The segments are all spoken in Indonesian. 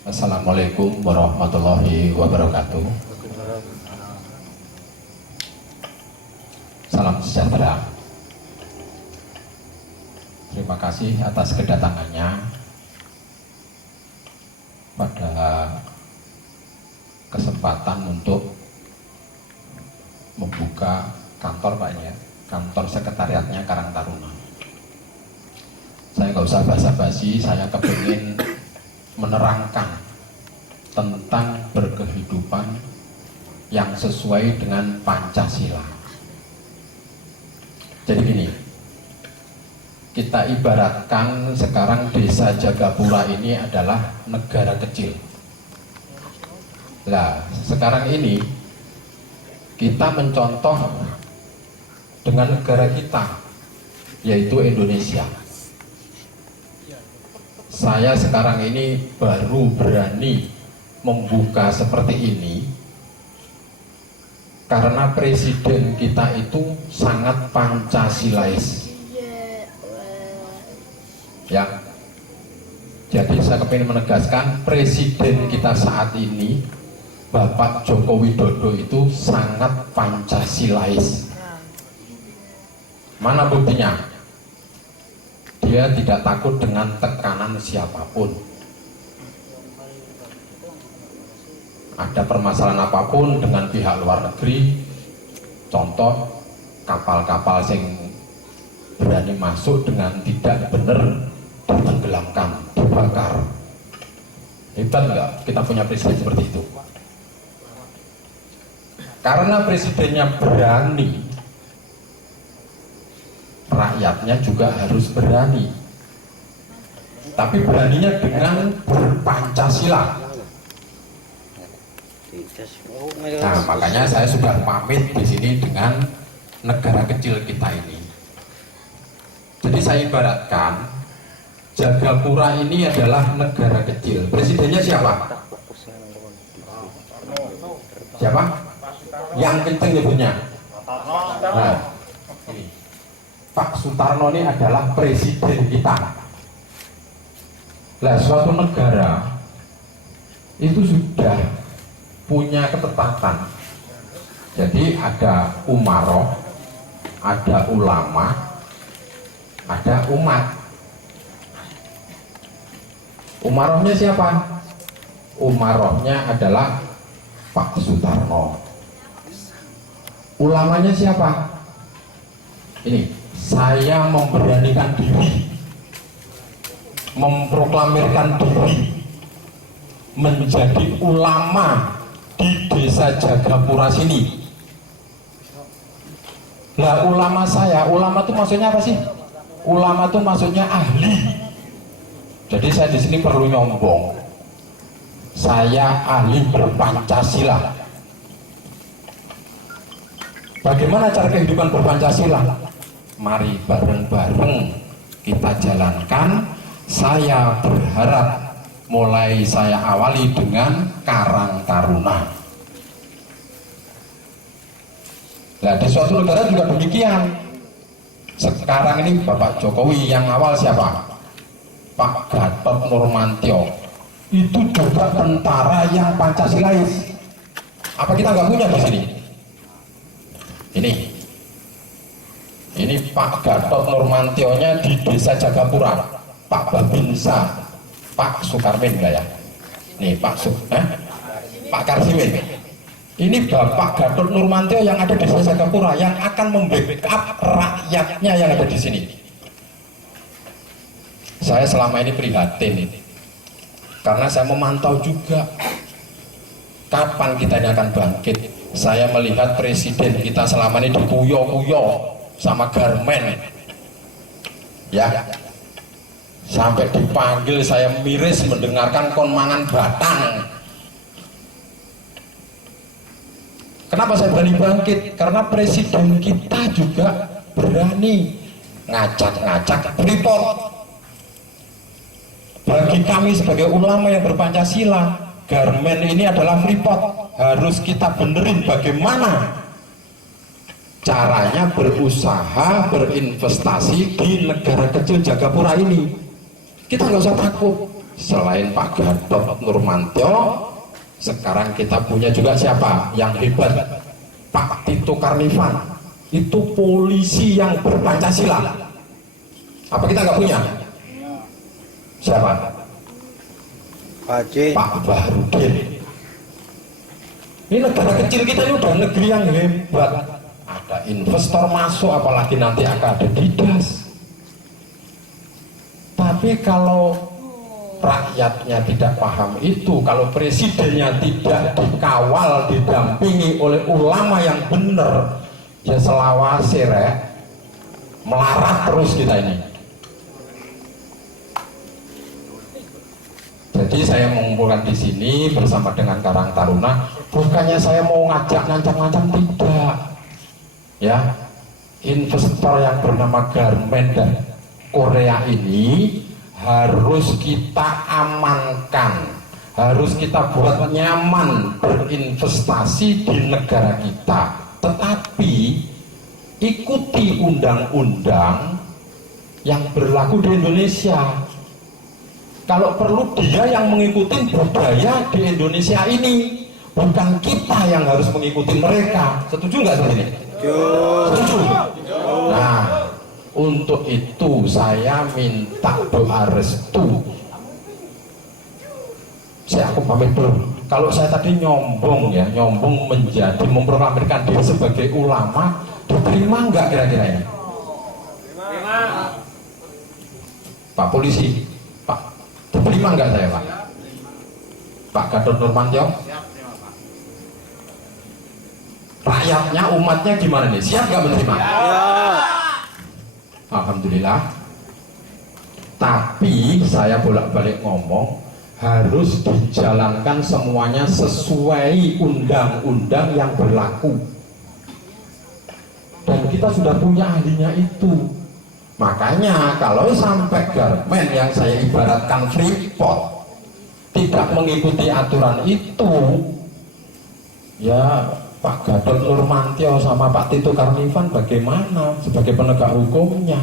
Assalamualaikum warahmatullahi wabarakatuh. Salam sejahtera. Terima kasih atas kedatangannya pada kesempatan untuk membuka kantor Pak ya, kantor sekretariatnya Karang Taruna. Saya nggak usah basa-basi, saya kepingin menerangkan tentang berkehidupan yang sesuai dengan Pancasila. Jadi gini, kita ibaratkan sekarang desa Jagapura ini adalah negara kecil. Nah, sekarang ini kita mencontoh dengan negara kita, yaitu Indonesia. Saya sekarang ini baru berani membuka seperti ini karena presiden kita itu sangat Pancasilais. Ya, jadi saya ingin menegaskan presiden kita saat ini Bapak Joko Widodo itu sangat Pancasilais. Mana buktinya? Dia tidak takut dengan tekanan siapapun. Ada permasalahan apapun dengan pihak luar negeri, contoh kapal-kapal yang berani masuk dengan tidak benar ditenggelamkan, dibakar. Hebat nggak kita punya presiden seperti itu? Karena presidennya berani, rakyatnya juga harus berani. Tapi beraninya dengan berpancasila. Nah, makanya saya sudah pamit di sini dengan negara kecil kita ini. Jadi saya ibaratkan Jagapura ini adalah negara kecil. Presidennya siapa? Siapa? Yang kenceng nyebutnya. Nah, ini Pak Sutarno ini adalah presiden kita. Nah, suatu negara itu sudah punya ketetapan. Jadi ada umaroh, ada ulama, ada umat. Umarohnya siapa? Umarohnya adalah Pak Sutarno. Ulamanya siapa? Ini, saya memberanikan diri, memproklamirkan diri menjadi ulama di desa Jagapura sini. Lah, ulama saya, ulama itu maksudnya apa sih? Ulama itu maksudnya ahli. Jadi saya di sini perlu nyombong, saya ahli berpancasila. Bagaimana cara kehidupan berpancasila? Mari bareng-bareng kita jalankan. Saya berharap mulai saya awali dengan Karang Taruna. Nah, di suatu negara juga demikian. Sekarang ini Bapak Jokowi yang awal siapa? Pak Gatot Nurmantio. Itu juga tentara yang Pancasilais. Apa kita nggak punya di sini? Ini Pak Gatot Nurmantio-nya di desa Jagapura. Pak Babinsa, Pak Sukarmin enggak ya? Nih Pak Pak Karsimin. Ini Bapak Gatot Nurmantio yang ada di desa Jagapura yang akan membackup rakyatnya yang ada di sini. Saya selama ini prihatin karena saya memantau juga kapan kita ini akan bangkit. Saya melihat presiden kita selama ini dikuyo-kuyo sama garmen, ya, sampai dipanggil saya miris mendengarkan konmangan batang. Kenapa saya berani bangkit? Karena presiden kita juga berani ngacak-ngacak report. Bagi kami sebagai ulama yang berpancasila, garmen ini adalah freeport. Harus kita benerin bagaimana caranya berusaha berinvestasi di negara kecil Jagapura ini. Kita nggak usah takut. Selain Pak Gatot Nurmantio, sekarang kita punya juga siapa yang hebat? Pak Tito Karnivan. Itu polisi yang berpancasila. Apa kita nggak punya? Siapa? Pak Bahrudin. Ini negara kecil kita ini udah negeri yang hebat. Ada investor masuk, apalagi nanti akan ada didas. Tapi kalau rakyatnya tidak paham itu, kalau presidennya tidak dikawal, didampingi oleh ulama yang benar, ya selawase melarat terus kita ini. Jadi saya mengumpulkan di sini bersama dengan Karang Taruna, bukannya saya mau ngajak ngancam-ngancam, tidak. Ya, investor yang bernama Garmen dan Korea ini harus kita amankan, harus kita buat nyaman berinvestasi di negara kita. Tetapi ikuti undang-undang yang berlaku di Indonesia. Kalau perlu dia yang mengikuti budaya di Indonesia ini, bukan kita yang harus mengikuti mereka. Setuju nggak seperti ini? Setuju. Nah, untuk itu saya minta doa restu. Aku pamit dulu. Kalau saya tadi nyombong menjadi memproklamirkan diri sebagai ulama, diterima nggak kira-kira ini? Pak Polisi, Pak, diterima nggak saya, Pak? Pak Gatot Nurmantio? Rakyatnya, umatnya gimana nih? Siap nggak menerima? Alhamdulillah. Tapi saya bolak-balik ngomong, harus dijalankan semuanya sesuai undang-undang yang berlaku. Dan kita sudah punya ahlinya itu. Makanya kalau sampai Garmen yang saya ibaratkan Freeport tidak mengikuti aturan itu, ya Pak Gatot Nurmantio sama Pak Tito Karnivan bagaimana sebagai penegak hukumnya?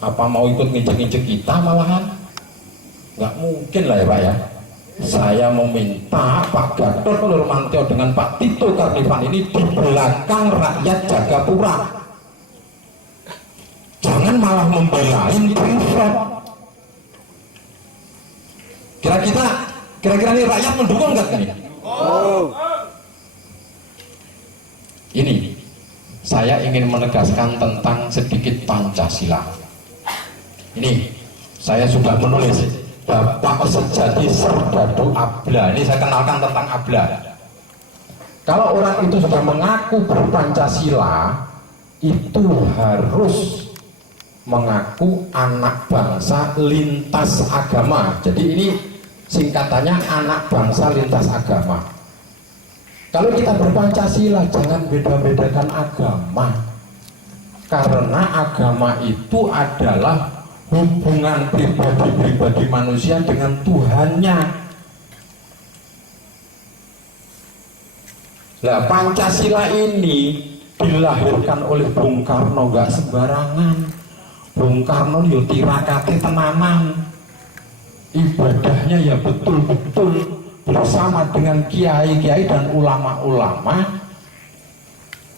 Apa mau ikut nginjek-nginjek kita malahan? Nggak mungkin lah ya Pak ya. Saya meminta Pak Gatot Nurmantio dengan Pak Tito Karnivan ini di belakang rakyat Jagapura. Jangan malah membelain privat. Kira-kira ini rakyat mendukung nggak ini? Ini saya ingin menegaskan tentang sedikit Pancasila. Ini saya sudah menulis Bapak Sejati Serdadu Abla. Ini saya kenalkan tentang Abla. Kalau orang itu sudah mengaku berpancasila, itu harus mengaku anak bangsa lintas agama. Jadi ini singkatannya anak bangsa lintas agama. Kalau kita berpancasila, jangan beda-bedakan agama. Karena agama itu adalah hubungan pribadi-pribadi manusia dengan Tuhannya. Nah, Pancasila ini dilahirkan oleh Bung Karno, nggak sembarangan. Bung Karno yo tirakate tenanan. Ibadahnya ya betul-betul bersama dengan kiai-kiai dan ulama-ulama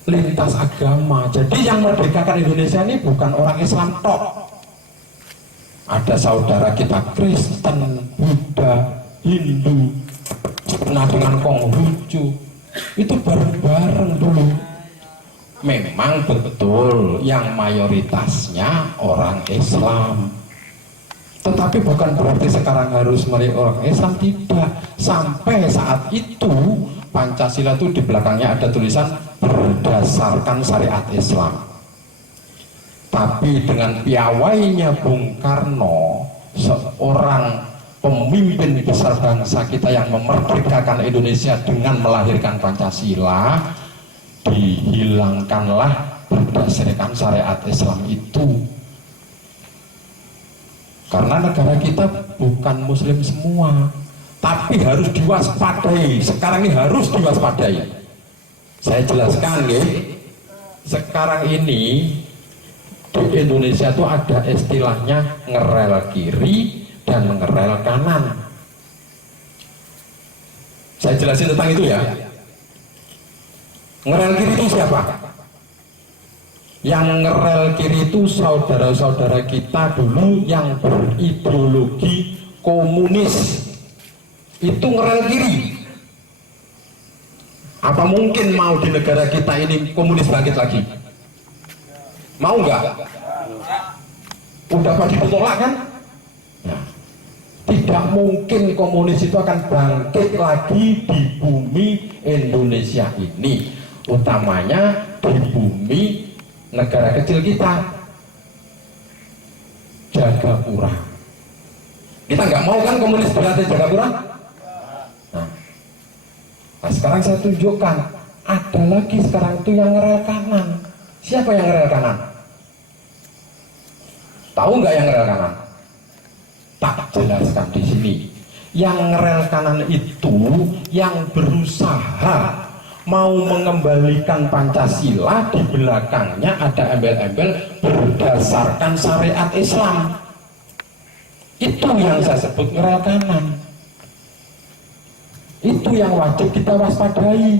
lintas agama. Jadi yang merdekakan Indonesia ini bukan orang Islam tok. Ada saudara kita Kristen, Buddha, Hindu, pernah dengan Konghucu. Itu bareng-bareng dulu. Memang betul yang mayoritasnya orang Islam. Tetapi bukan berarti sekarang harus melihat orang Islam, tidak. Sampai saat itu Pancasila itu di belakangnya ada tulisan berdasarkan syariat Islam. Tapi dengan piawainya Bung Karno, seorang pemimpin besar bangsa kita yang memerdekakan Indonesia dengan melahirkan Pancasila, dihilangkanlah berdasarkan syariat Islam itu. Karena negara kita bukan muslim semua, tapi harus diwaspadai. Sekarang ini harus diwaspadai. Saya jelaskan ya. Sekarang ini Di Indonesia itu ada istilahnya ngerel kiri dan ngerel kanan. Saya jelasin tentang itu ya. Ngerel kiri itu siapa? Yang ngerel kiri itu saudara-saudara kita dulu yang berideologi komunis. Itu ngerel kiri. Apa mungkin mau di negara kita ini komunis bangkit lagi? Mau nggak? Udah pada ditolak kan? Nah, tidak mungkin komunis itu akan bangkit lagi di bumi Indonesia ini, utamanya di bumi negara kecil kita, Jagapura. Kita nggak mau kan komunis berada di Jagapura? Nah, sekarang saya tunjukkan ada lagi sekarang itu yang ngerel kanan. Siapa yang ngerel kanan? Tahu nggak yang ngerel kanan? Tak jelaskan di sini. Yang ngerel kanan itu yang berusaha mau mengembalikan Pancasila, di belakangnya ada embel-embel berdasarkan syariat Islam. Itu yang saya sebut ngerel kanan. Itu yang wajib kita waspadai.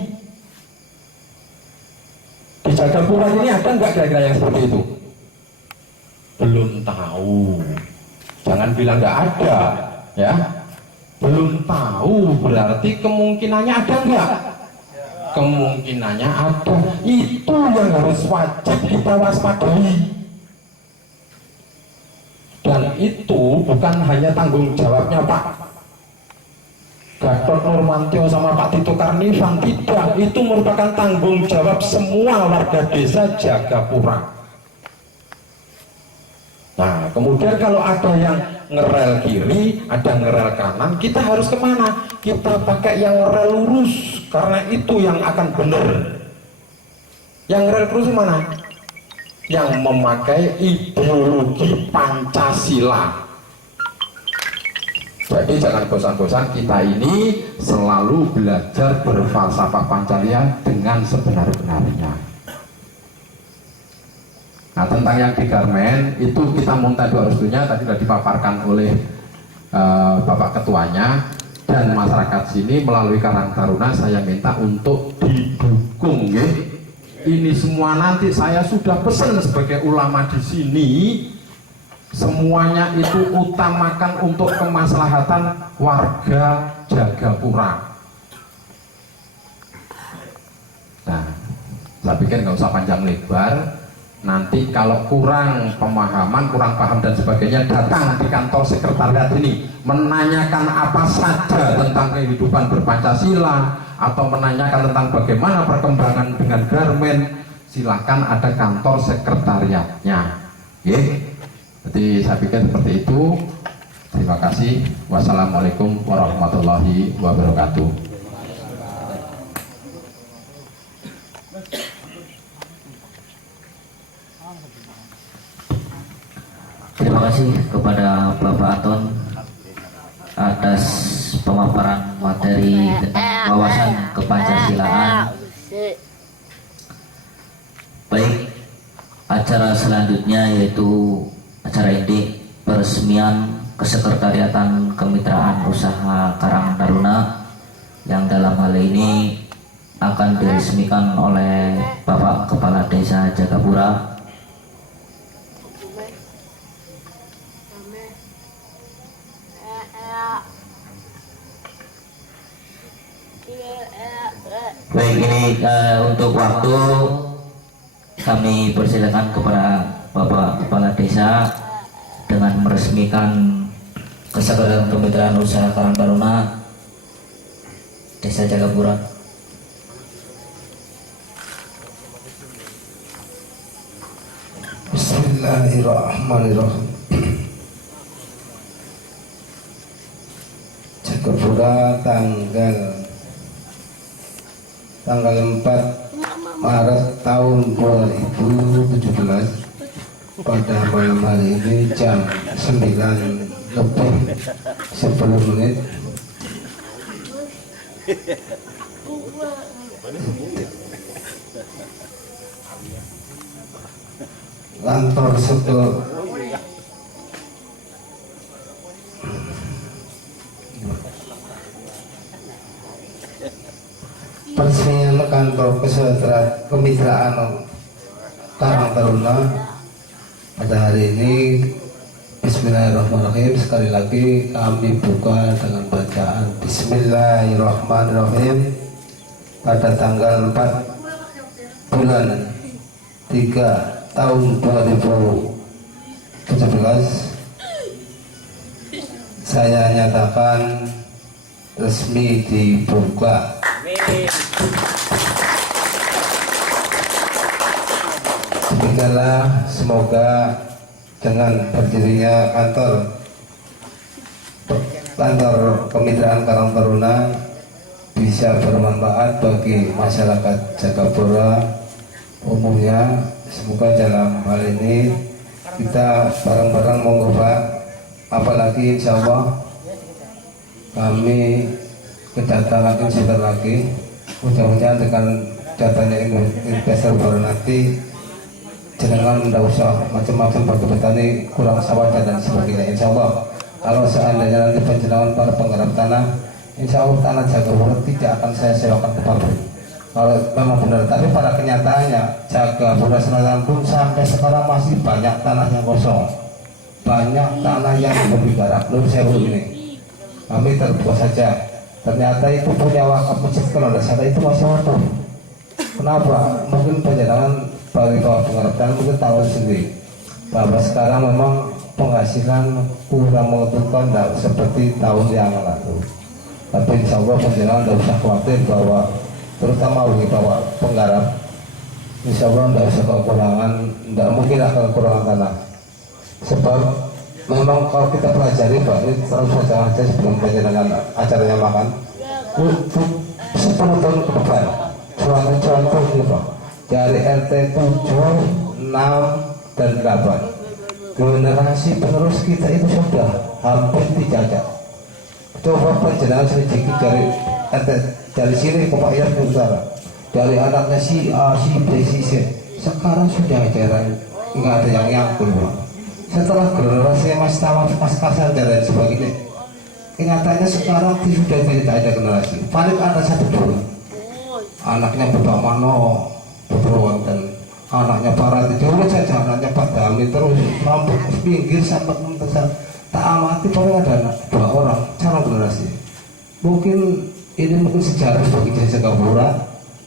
Di Jagapura ini ada nggak kira-kira yang seperti itu? Belum tahu. Jangan bilang nggak ada, ya. Belum tahu berarti kemungkinannya ada nggak? Kemungkinannya ada. Itu yang harus wajib kita waspadai. Dan itu bukan hanya tanggung jawabnya Pak Gatot Nurmantio sama Pak Tito Karnivan, tidak, itu merupakan tanggung jawab semua warga desa Jagapura. Nah, kemudian kalau ada yang ngerel kiri, ada ngerel kanan, kita harus kemana? Kita pakai yang ngerel lurus, karena itu yang akan benar. Yang ngerel lurus mana? Yang memakai ideologi Pancasila. Jadi jangan bosan-bosan, kita ini selalu belajar berfalsafah Pancasila dengan sebenar-benarnya. Nah, tentang yang di Garmen itu kita minta doa restunya, tadi sudah dipaparkan oleh Bapak Ketuanya, dan masyarakat sini melalui Karang Taruna saya minta untuk didukung ya. Ini semua nanti saya sudah pesan sebagai ulama di sini, semuanya itu utamakan untuk kemaslahatan warga Jagapura. Nah, saya pikir nggak usah panjang lebar. Nanti kalau kurang pemahaman, kurang paham dan sebagainya, datang di kantor sekretariat ini, menanyakan apa saja tentang kehidupan berpancasila atau menanyakan tentang bagaimana perkembangan dengan Garmen, silakan ada kantor sekretariatnya. Oke? Jadi saya pikir seperti itu. Terima kasih. Wassalamualaikum warahmatullahi wabarakatuh. Terima kasih kepada Bapak Aton atas pemaparan materi tentang wawasan kepancasilaan. Baik, acara selanjutnya yaitu acara ini peresmian Kesekretariatan Kemitraan Usaha Karang Taruna, yang dalam hal ini akan diresmikan oleh Bapak Kepala Desa Jagapura. Baik, ini untuk waktu kami persilakan kepada Bapak Kepala Desa dengan meresmikan Kesekretariatan Kemitraan Usaha Karang Taruna Desa Jagapura. Bismillahirrahmanirrahim. Jagapura tanggal 4 Maret tahun 2017 pada malam hari ini jam 9 lebih 10 menit kantor peresmian kantor kesejahteraan kemitraan Karang Taruna pada hari ini. Bismillahirrahmanirrahim. Sekali lagi kami buka dengan bacaan Bismillahirrahmanirrahim pada tanggal 4 bulan 3 tahun 2017 saya nyatakan resmi dibuka. Demikianlah, semoga dengan berdirinya kantor kemitraan Karang Taruna bisa bermanfaat bagi masyarakat Jagapura umumnya. Semoga dalam hal ini kita bareng-bareng mengubah, apalagi insya Allah kami kedatangan sebentar lagi, mudah-mudahan dengan datanya investor baru nanti jangan tidak usah macam-macam bagi petani kurang sawah dan sebagainya. Insya Allah kalau seandainya nanti penjenengan para penggarap tanah, insya Allah tanah Jagapura tidak akan saya sewakan ke pabrik kalau memang benar. Tapi pada kenyataannya Jagapura Selatan pun sampai sekarang masih banyak tanah yang kosong, banyak tanah yang belum digarap. Belum saya ini kami terbuka saja, ternyata itu punya wakaf masjid kalau dasar itu masih wakaf. Kenapa? Mungkin penjenengan bagi para penggarap tanah mungkin tahu sendiri bahwa sekarang memang penghasilan kurang menguntungkan seperti tahun yang lalu. Tapi insya Allah penjenengan tidak usah khawatir bahwa terutama bagi para penggarap, insya Allah tidak usah kekurangan, tidak mungkin akan kekurangan tanah. Sebab memang kalau kita pelajari Pak, ini terus saja sebelum penjenengan acaranya makan untuk 10 tahun ke depan, contoh ini Pak, dari RT 7, 6, dan 8 generasi penerus kita itu sudah hampir dijajah. Coba penjenengan sedikit dari RT dari sini ke Pak Yat Utara, dari anaknya si A, si B, si C, sekarang sudah jarang, nggak ada yang nyangkul Pak. Setelah generasi Mas Tawar, Mas Kasar dan sebagainya, kenyataannya sekarang sudah tidak ada generasi. Paling ada satu dua, anaknya Bapak Mano Beruang dan anaknya para Tidurut saja, anaknya Pak Dami terus rambut pinggir sampai mentesan. Tak amati paling ada 2 orang calon generasi. Mungkin ini mungkin sejarah bagi Jagapura.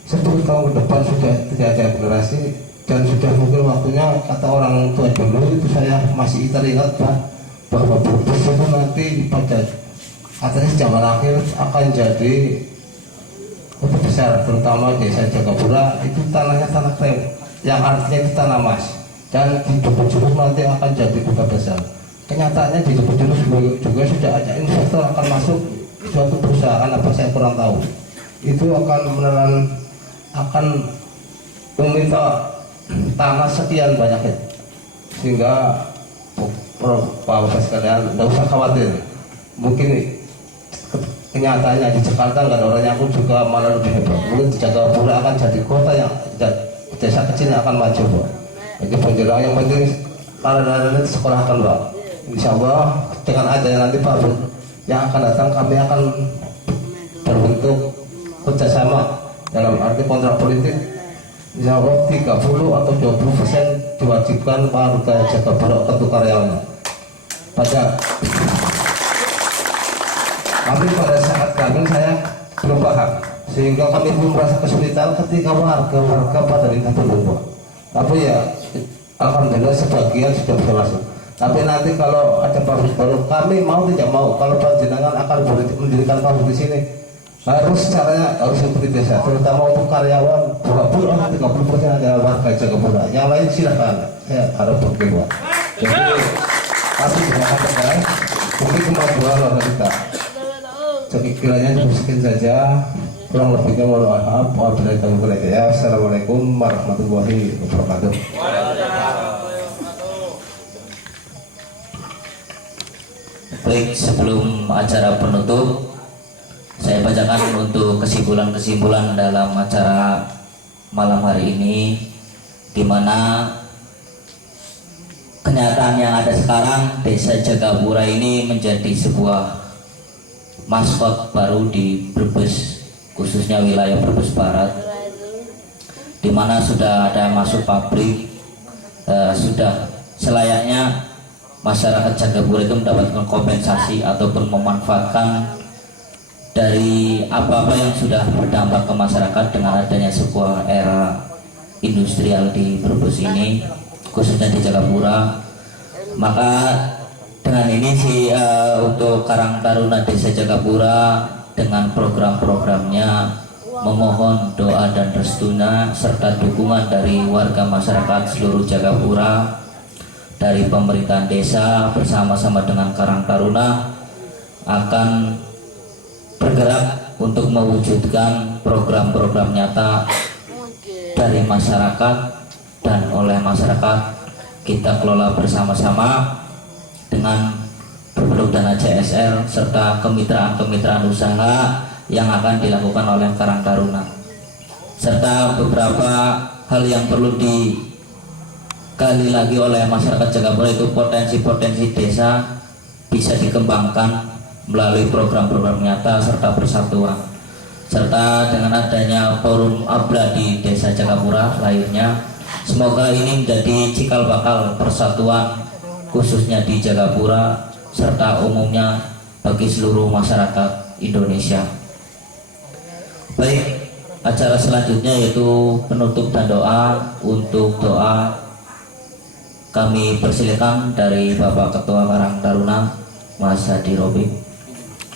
10 tahun ke depan sudah tidak ada generasi dan sudah mungkin waktunya, kata orang tua dulu itu saya masih teringat Pak, bahwa Brebes itu nanti pada katanya zaman akhir akan jadi kota besar, terutama desa Jagapura itu tanahnya tanah krem, yang artinya itu tanah emas, dan di Jepun nanti akan jadi kota besar. Kenyataannya di Jepun juga sudah ada investor akan masuk suatu perusahaan, apa saya kurang tahu, itu akan meminta tanah sekian banyaknya, sehingga Bapak sekalian tidak usah khawatir. Mungkin kenyataannya di Jakarta nggak ada orang yang juga malah lebih hebat. Mungkin di Jagapura akan jadi kota yang desa kecil yang akan maju Pak. Jadi penjelang yang penting lara-lara itu sekolahkan Pak. Insya Allah dengan adanya nanti Pak yang akan datang, kami akan berbentuk kerjasama dalam arti kontrak politik. Insya Allah 30 atau 20% diwajibkan warga Jagapura untuk karyawannya. Tapi pada saat kami saya belum paham, sehingga kami belum merasa kesulitan ketika warga pada minta belum. Tapi ya alhamdulillah sebagian sudah bisa masuk. Tapi nanti kalau ada pabrik baru, kami mau tidak mau, kalau panjenengan akan mendirikan pabrik di sini, harus caranya harus seperti desa, terutama untuk karyawan 20 atau 30% adalah warga Jagapura. Yang lain silakan, saya harap berkeluar. Jadi tapi jangan terkait, mungkin kemajuan warga kita. Sekiranya cukup sekian saja, kurang lebihnya mohon maaf. Assalamualaikum warahmatullahi wabarakatuh. Baik, sebelum acara penutup, saya bacakan untuk kesimpulan-kesimpulan dalam acara malam hari ini, di mana kenyataan yang ada sekarang, Desa Jagapura ini menjadi sebuah maskot baru di Brebes, khususnya wilayah Brebes Barat, di mana sudah ada masuk pabrik, sudah selayaknya masyarakat Jagapura itu mendapatkan kompensasi ataupun memanfaatkan dari apa-apa yang sudah berdampak ke masyarakat dengan adanya sebuah era industrial di Brebes ini, khususnya di Jagapura. Maka dengan ini sih untuk Karang Taruna Desa Jagapura dengan program-programnya memohon doa dan restunya serta dukungan dari warga masyarakat seluruh Jagapura, dari pemerintahan desa bersama-sama dengan Karang Taruna akan bergerak untuk mewujudkan program-program nyata dari masyarakat dan oleh masyarakat. Kita kelola bersama-sama dengan berbentuk dana CSR serta kemitraan-kemitraan usaha yang akan dilakukan oleh Karang Taruna, serta beberapa hal yang perlu digali lagi oleh masyarakat Jagapura, itu potensi-potensi desa bisa dikembangkan melalui program-program nyata serta persatuan, serta dengan adanya forum ABLA di Desa Jagapura lahirnya. Semoga ini menjadi cikal bakal persatuan khususnya di Jagapura serta umumnya bagi seluruh masyarakat Indonesia. Baik, acara selanjutnya yaitu penutup dan doa. Untuk doa kami persilakan dari Bapak Ketua Karang Taruna, Mas Hadi Robi.